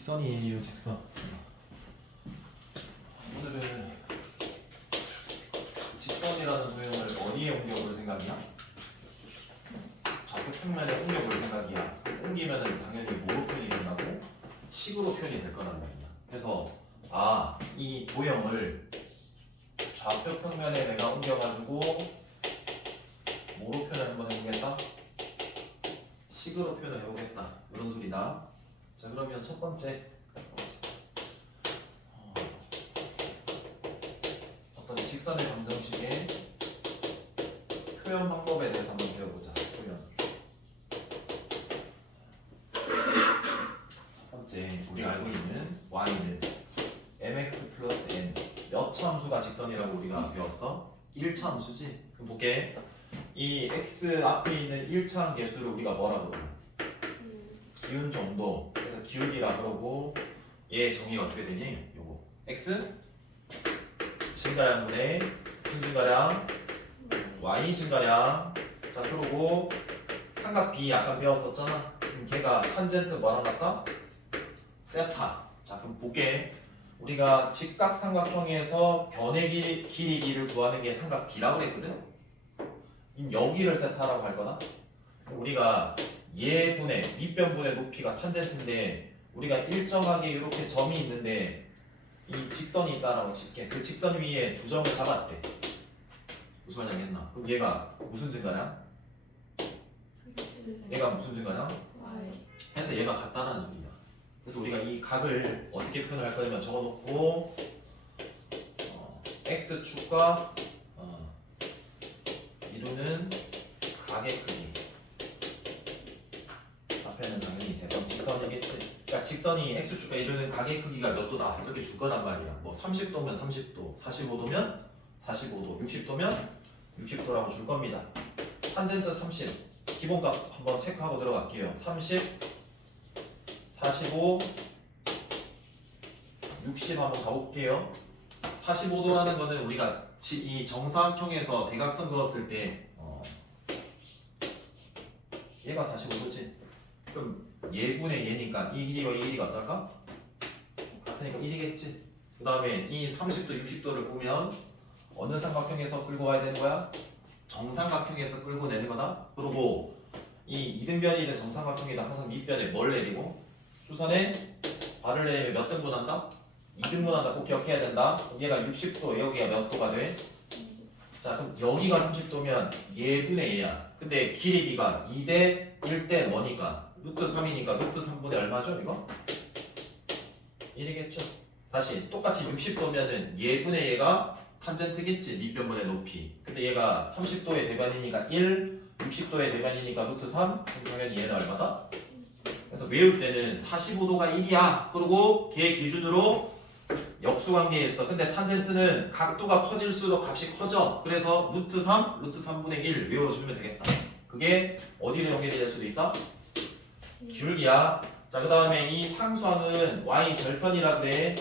직선이에요, 직선. 오늘은 직선이라는 도형을 어디에 옮겨볼 생각이야? 좌표 평면에 옮겨볼 생각이야. 옮기면은 당연히 뭐로 표현이 된다고? 식으로 표현이 될 거란 말이야. 그래서 이 도형을 좌표 평면에 내가 옮겨가지고 뭐로 표현을 한번 해보겠다? 식으로 표현을 해보겠다. 이런 소리다. 자, 그러면 첫 번째 어떤 직선의 방정식의 표현 방법에 대해서 한번 배워보자. 표현. 첫 번째, 우리가 알고 있는 y는 mx 플러스 n 몇 차 함수가 직선이라고 우리가 배웠어? 1차 함수지? 그럼 볼게. 이 x 앞에 있는 1차 계수를 우리가 뭐라고 그래? 기운 정도. 그래서 기울기라 그러고 얘 정의가 어떻게 되니? 요거 x 증가량분의 증가량 y 증가량. 자, 그러고 삼각 B 아까 배웠었잖아. 그럼 걔가 탄젠트 뭐랑 같다? 세타. 자, 그럼 볼게. 우리가 직각삼각형에서 변의 길이를 구하는 게 삼각 B라고 그랬거든. 그럼 여기를 세타라고 할 거다. 우리가 얘분의 밑변분의 높이가 탄젠트인데 우리가 일정하게 이렇게 점이 있는데 이 직선이 있다라고 칠게. 그 직선 위에 두 점을 잡았대. 무슨 말인지 알겠나? 그럼 얘가 무슨 증가량? 얘가 무슨 증가량? 해서 얘가 같다라는 소리야. 그래서 우리가 이 각을 어떻게 표현할 거냐면 적어놓고 x축과 이루는 각의 크기. 앞에는 당연히 대선 직선이겠지. 그러니까 직선이 x축과 이루는 각의 크기가 몇 도다 이렇게 줄 거란 말이야. 뭐 30도면 30도, 45도면 45도, 60도면 60도라고 줄 겁니다. 탄젠트 30 기본값 한번 체크하고 들어갈게요. 30, 45, 60 한번 가볼게요. 45도라는 거는 우리가 이 정사각형에서 대각선 그었을 때 얘가 45도지. 그럼 얘분의 얘니까 이 길이와 이 길이가 어떨까? 같으니까 1이겠지. 그 다음에 이 30도, 60도를 보면 어느 삼각형에서 끌고 와야 되는 거야? 정삼각형에서 끌고 내는 거다. 그리고 이 이등변이든 정삼각형이든 항상 밑변에 뭘 내리고 수선에 발을 내리면 몇 등분한다? 2등분한다. 꼭 기억해야 된다. 그럼 얘가 60도, 여기가 몇 도가 돼? 자, 그럼 여기가 30도면 얘분의 얘야. 근데 길이가 2대 1대 뭐니까? 루트 3이니까 루트 3분의 얼마죠? 이거? 1이겠죠? 다시 똑같이 60도면은 얘분의 얘가 탄젠트겠지. 밑변분의 높이. 근데 얘가 30도의 대변이니까 1, 60도의 대변이니까 루트 3. 그럼 당연히 얘는 얼마다? 그래서 외울 때는 45도가 1이야. 그리고 걔 기준으로 역수관계에 있어. 근데 탄젠트는 각도가 커질수록 값이 커져. 그래서 루트 3, 루트 3분의 1 외워주면 되겠다. 그게 어디로 연결이 될 수도 있다? 기울기야. 자, 그 다음에 이 상수항은 y 절편이라 그래.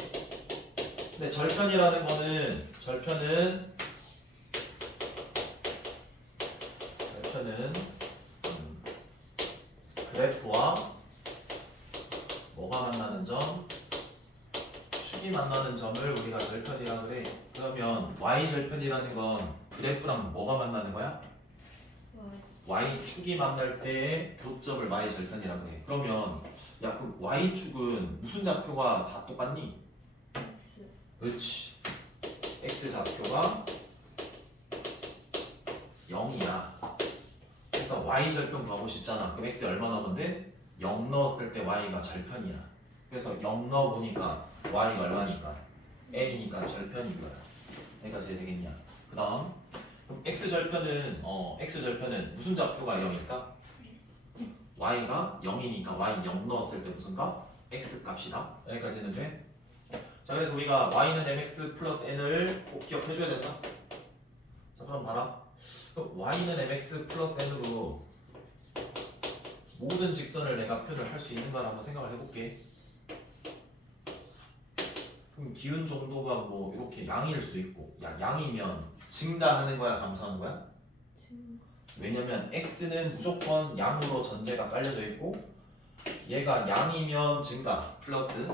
근데 절편이라는 거는 절편은 그래프와 뭐가 만나는 점? 축이 만나는 점을 우리가 절편이라 그래. 그러면 y 절편이라는 건 그래프랑 뭐가 만나는 거야? y축이 만날 때의 교점을 y 절편이라 그래. 그러면 야, 그 y축은 무슨 좌표가 다 똑같니? 그렇지. x 좌표가 0이야. 그래서 y 절편 구하고 싶잖아. 그럼 x에 얼마 넣으면 돼? 0 넣었을 때 y가 절편이야. 그래서 0 넣어보니까 y가 얼마니까? n이니까 절편인 거야. 여기까지 되겠냐? 그 다음 그럼 x절편은 무슨 좌표가 0일까? y가 0이니까 y 0 넣었을 때 무슨 값? x 값이다. 여기까지는 돼? 자, 그래서 우리가 y는 mx 플러스 n을 꼭 기억해줘야 된다. 자, 그럼 봐라. 그럼 y는 mx 플러스 n으로 모든 직선을 내가 표현을 할 수 있는가 한번 생각을 해볼게. 그럼 기운 정도가 뭐 이렇게 양일 수도 있고, 양이면 증가하는 거야, 감소하는 거야? 왜냐면 x는 무조건 양으로 전제가 깔려져 있고 얘가 양이면 증가 플러스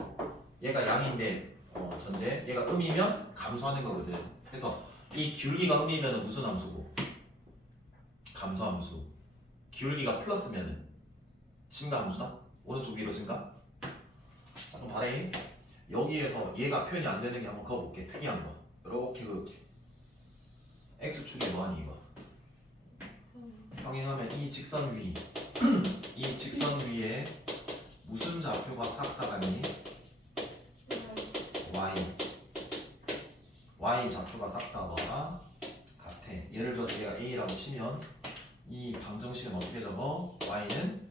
얘가 양인데 전제 얘가 음이면 감소하는 거거든. 그래서 이 기울기가 음이면 무슨 함수고 감소함수, 기울기가 플러스면 증가 함수다. 오른쪽 위로 증가. 자 그럼 바래 여기에서 얘가 표현이 안 되는 게 한번 그어볼게. 특이한 거 이렇게 그 x축이 뭐하니 이거 평행하면 이 직선 위 이 직선 위에 무슨 좌표가 싹 다 같니? y 좌표가 싹 다 뭐가 같아. 예를 들어서 얘가 a라고 치면 이 방정식은 어떻게 적어? y는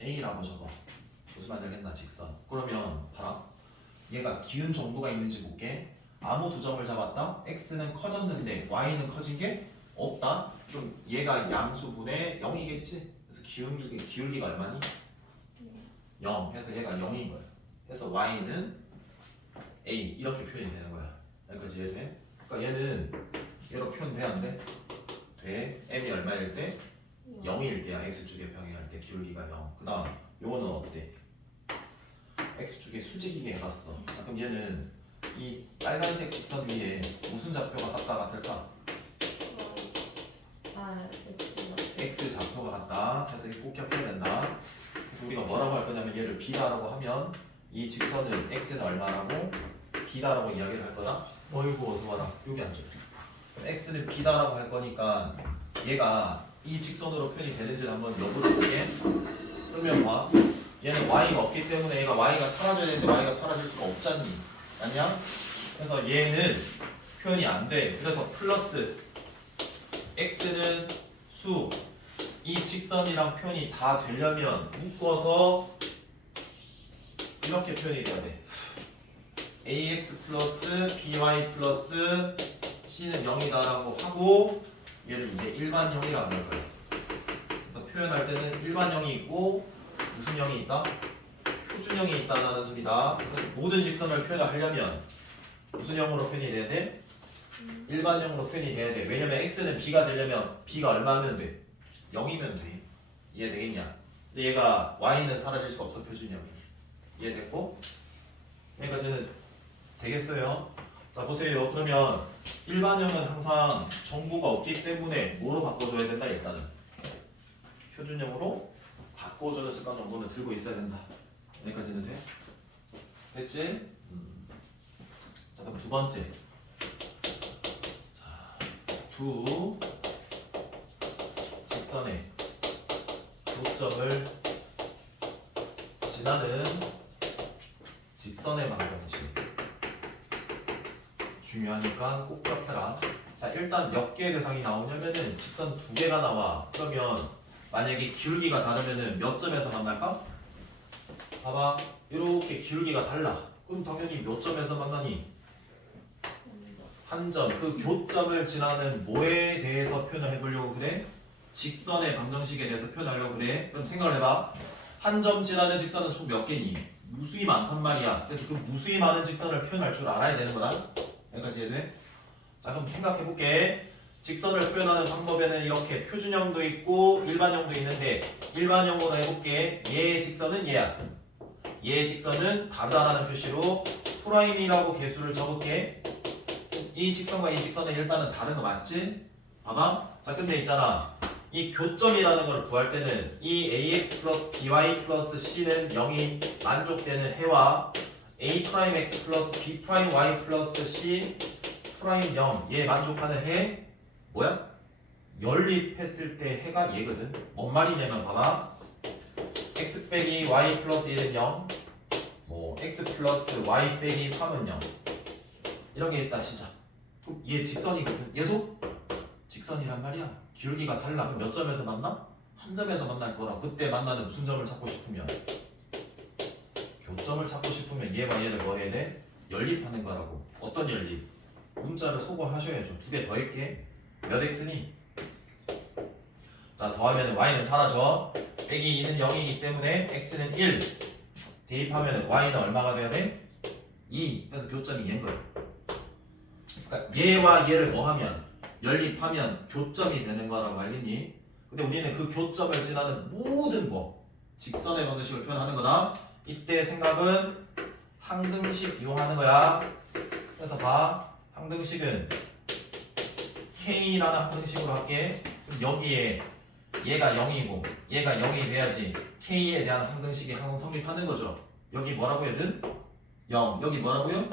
a라고 적어. 무슨 말 되겠나? 직선. 그러면 봐라. 얘가 기운 정도가 있는지 볼게. 아무 두 점을 잡았다. x는 커졌는데 y는 커진 게 없다. 그럼 얘가 양수분의 0이겠지? 그래서 기울기가 얼마니? 0. 해서 얘가 0인 거야. 그래서 y는 a 이렇게 표현이 되는 거야. 여기까지 이해돼? 그러니까 얘는 얘로 표현돼 안 돼? 돼. m이 얼마일 때? 0일 때야. x축에 평행할 때 기울기가 0. 그 다음 요거는 어때? x축에 수직이게 해봤어. 자 그럼 얘는 이 빨간색 직선 위에 무슨 좌표가 싹 다 같을까? x 좌표가 같다. 그래서 이거 꼭 기억해야 된다. 그래서 우리가 뭐라고 할 거냐면 얘를 b다라고 하면 이 직선은 x는 얼마라고? b다라고 이야기를 할 거다. 어이구 어서 와라. 여기 앉아. x는 b다라고 할 거니까 얘가 이 직선으로 표현이 되는지를 한번 여부를 볼게. 그러면 봐. 얘는 y가 없기 때문에 얘가 y가 사라져야 되는데 y가 사라질 수가 없잖니. 아니야? 그래서 얘는 표현이 안 돼. 그래서 플러스 x는 수 이 직선이랑 표현이 다 되려면 묶어서 이렇게 표현이 돼야 돼. ax 플러스 by 플러스 c는 0이다라고 하고 얘를 이제 일반형이라고 할 거야. 그래서 표현할 때는 일반형이 있고 무슨 형이 있다? 표준형이 있다는 소리다. 그래서 모든 직선을 표현하려면 무슨 형으로 표현이 돼야 돼? 일반형으로 표현이 돼야 돼. 왜냐면 x는 b가 되려면 b가 얼마면 돼? 0이면 돼. 이해되겠냐? 근데 얘가 y는 사라질 수가 없어. 표준형이. 이해됐고? 여기까지는 되겠어요? 자 보세요. 그러면 일반형은 항상 정보가 없기 때문에 뭐로 바꿔줘야 된다? 일단은 표준형으로 바꿔주는 습관 정도는 들고 있어야 된다. 여기까지는 돼? 됐지? 자 그럼 두 번째. 자, 두 직선의 교점을 지나는 직선의 방정식. 중요하니까 꼭 기억해라. 자 일단 몇 개의 대상이 나오냐면은 직선 두 개가 나와. 그러면 만약에 기울기가 다르면은 몇 점에서 만날까? 봐봐. 이렇게 기울기가 달라. 그럼 당연히 몇 점에서 만나니? 한 점. 그 교점을 지나는 뭐에 대해서 표현을 해보려고 그래? 직선의 방정식에 대해서 표현하려고 그래. 그럼 생각을 해봐. 한 점 지나는 직선은 총 몇 개니? 무수히 많단 말이야. 그래서 그 무수히 많은 직선을 표현할 줄 알아야 되는 거다. 여기까지 이해돼? 자 그럼 생각해볼게. 직선을 표현하는 방법에는 이렇게 표준형도 있고 일반형도 있는데 일반형으로 해볼게. 얘의 직선은 얘야. 얘의 직선은 다르다라는 표시로 프라임이라고 개수를 적을게. 이 직선과 이 직선은 일단은 다른 거 맞지? 봐봐. 자 근데 있잖아. 이 교점이라는 걸 구할 때는 이 ax 플러스 by 플러스 c는 0이 만족되는 해와 a 프라임 x 플러스 b 프라임 y 플러스 c 프라임 0 얘 만족하는 해 뭐야? 연립했을 때 해가 얘거든. 뭔 말이냐면 봐봐. x 빼기 y 플러스 1은 0 뭐 x 플러스 y 빼기 3은 0 이런 게 있다 치자. 그럼 얘 직선이거든. 얘도 직선이란 말이야. 기울기가 달라. 그럼 몇 점에서 만나? 한 점에서 만날 거라. 그때 만나는 무슨 점을 찾고 싶으면 교점을 찾고 싶으면 얘와 얘를 뭐 해야 돼? 연립하는 거라고. 어떤 연립? 문자를 소거하셔야죠. 두 개 더할게. 몇 x니? 자 더하면 y는 사라져. 빼기 2는 0이기 때문에 x는 1 대입하면 y는 얼마가 돼야 돼? 2. 그래서 교점이 얘인 거예요. 그러니까 얘와 얘를 뭐 하면? 연립하면 교점이 되는 거라고 알겠니? 근데 우리는 그 교점을 지나는 모든 거 직선의 방정식을 표현하는 거다. 이때 생각은 항등식 이용하는 거야. 그래서 봐. 항등식은 K라는 항등식으로 할게. 그럼 여기에 얘가 0이고 얘가 0이 돼야지 K에 대한 항등식이 항상 성립하는 거죠. 여기 뭐라고 해야 돼? 0. 여기 뭐라고요?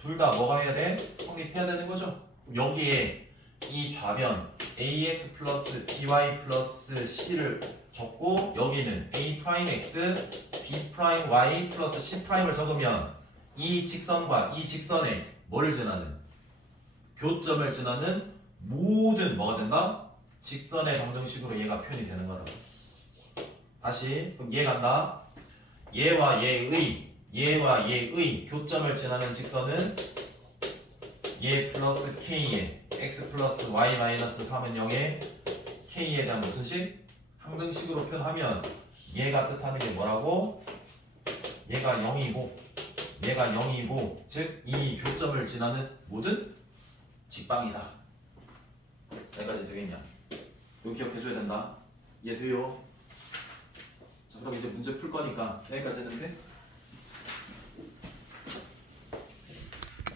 둘 다 뭐가 해야 돼? 성립해야 되는 거죠. 여기에 이 좌변 ax 플러스 by 플러스 c를 적고 여기는 a 프라임 x b 프라임 y 플러스 c 프라임을 적으면 이 직선과 이 직선에 뭐를 지나는 교점을 지나는 모든 뭐가 된다? 직선의 방정식으로 얘가 표현이 되는 거라고. 다시 그럼 얘 간다. 얘와 얘의 교점을 지나는 직선은 얘 플러스 k에 x 플러스 y 마이너스 3은 0에 k에 대한 무슨 식? 항등식으로 표현하면 얘가 뜻하는 게 뭐라고? 얘가 0이고 즉 이 교점을 지나는 모든 직방이다. 여기까지 되겠냐? 이거 기억해줘야 된다. 이해 돼요? 자 그럼 이제 문제 풀 거니까 여기까지 했는데